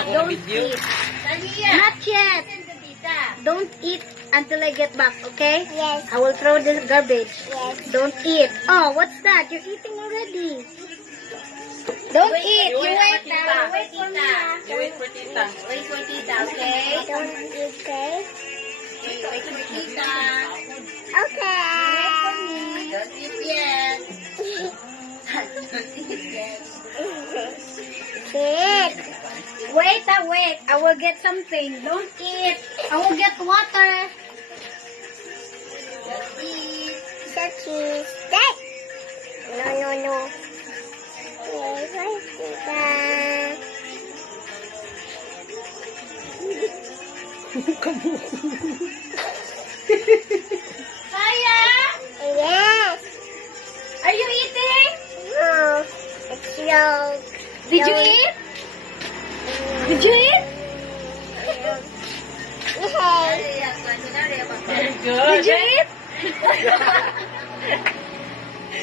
ako Don't video. eat. Not yet. Don't eat until I get back, okay? Yes. I will throw the garbage. Yes. Don't eat. Oh, what's that? You're eating already. Don't eat. You wait now. Wait for me. You wait for tita. Wait for Tita, okay? Don't eat, okay? Wait for Tita. Okay. Wait for me. Don't eat yet. Don't eat yet. Sit. Wait, wait. I will get something. Don't eat. I will get water. Don't eat. The cheese. Stay. No, no, no. Yes, I see that. Kaya? Yes. Are you eating? No. It's yolk. Did you eat? Did you eat? Yes. Very Did good. you eat?